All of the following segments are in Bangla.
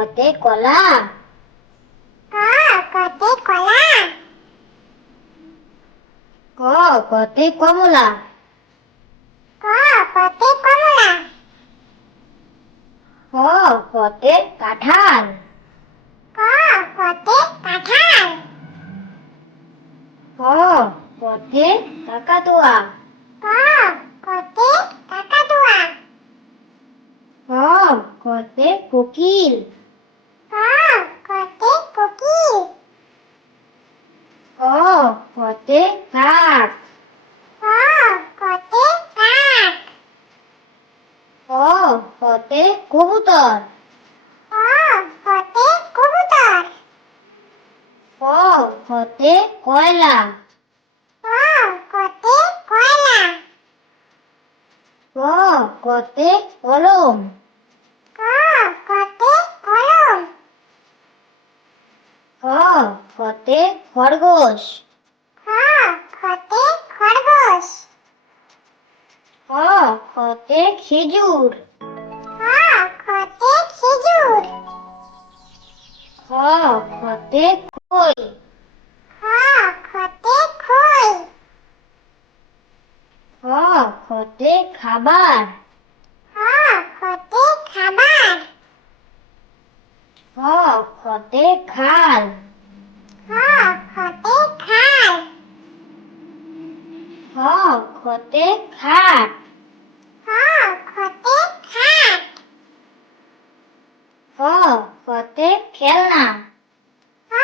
কতে কলা। ক কতে কলা। ক কতে কমলা। ক কতে কমলা। খ কতে কাঁঠাল। ক কতে কাঁঠাল। খ কতে কাকাতুয়া। ক কতে কাকাতুয়া। খ কতে কোকিল। ক কতে কোকিল। খ কতে কাক। ক কতে কাক। খ কতে কবুতর। ক কতে কবুতর। ক কতে কয়লা। ক কতে কয়লা। ক কতে কলম। ক কতে কলম। খ কতে খরগোশ। খ কতে খরগোশ। খ কতে খেজুর। খ কতে খেজুর। খ কতে খই। খ কতে খই। খ কতে খাবার। খ কতে খাবার। খ কতে খাল। খ কতে খাল। খ কতে খাট। খ কতে খাট। খ কতে খেলনা। খ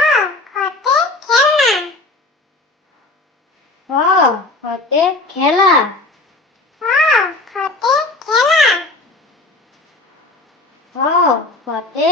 কতে খেলনা। খ কতে খেলা। খ কতে খেলা। খ কতে